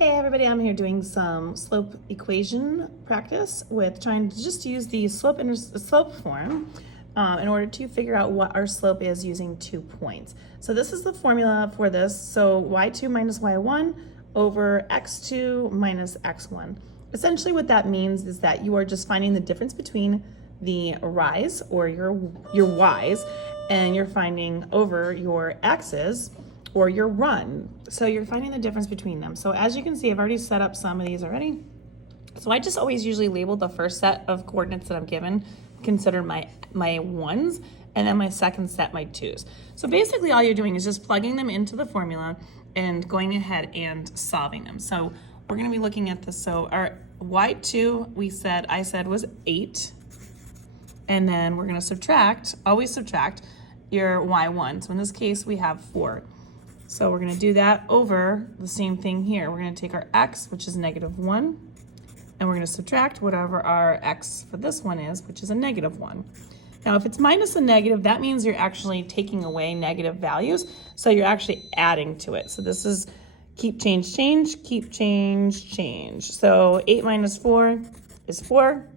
Hey everybody, I'm here doing some slope equation practice with trying to just use the slope form in order to figure out what our slope is using 2 points. So this is the formula for this. So y2 minus y1 over x2 minus x1. Essentially what that means is that you are just finding the difference between the rise or your y's, and you're finding over your x's or your run. So you're finding the difference between them. So as you can see, I've already set up some of these already. So I just always usually label the first set of coordinates that I'm given, consider my ones, and then my second set my twos. So basically all you're doing is just plugging them into the formula and going ahead and solving them. So we're gonna be looking at this. So our y2, I said was 8. And then we're gonna subtract, always subtract your y1. So in this case, we have 4. So we're gonna do that over the same thing here. We're gonna take our x, which is -1, and we're gonna subtract whatever our x for this one is, which is a -1. Now, if it's minus a negative, that means you're actually taking away negative values, so you're actually adding to it. So this is keep, change, change, keep, change, change. So 8 minus 4 is 4.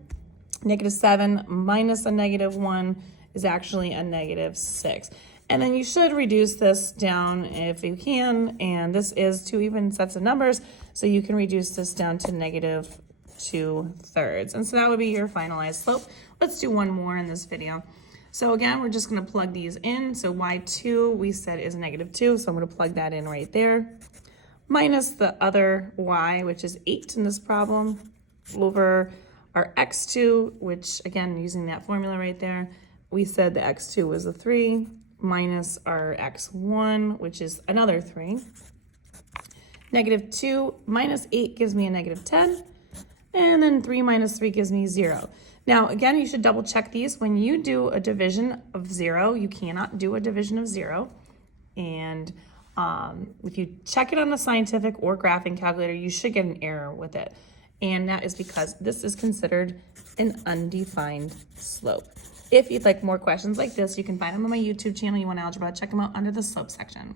-7 minus a -1 is actually a -6. And then you should reduce this down if you can, and this is 2 even sets of numbers, so you can reduce this down to -2/3. And so that would be your finalized slope. Let's do one more in this video. So again, we're just gonna plug these in. So y2 we said is -2, so I'm gonna plug that in right there. Minus the other y, which is 8 in this problem, over our x2, which again, using that formula right there, we said the x2 was a 3, minus our x1, which is another 3. -2 minus 8 gives me a -10, and then 3 minus 3 gives me 0. Now, again, you should double check these. When you do a division of 0, you cannot do a division of 0. And if you check it on a scientific or graphing calculator, you should get an error with it. And that is because this is considered an undefined slope. If you'd like more questions like this, you can find them on my YouTube channel. You want algebra, check them out under the slope section.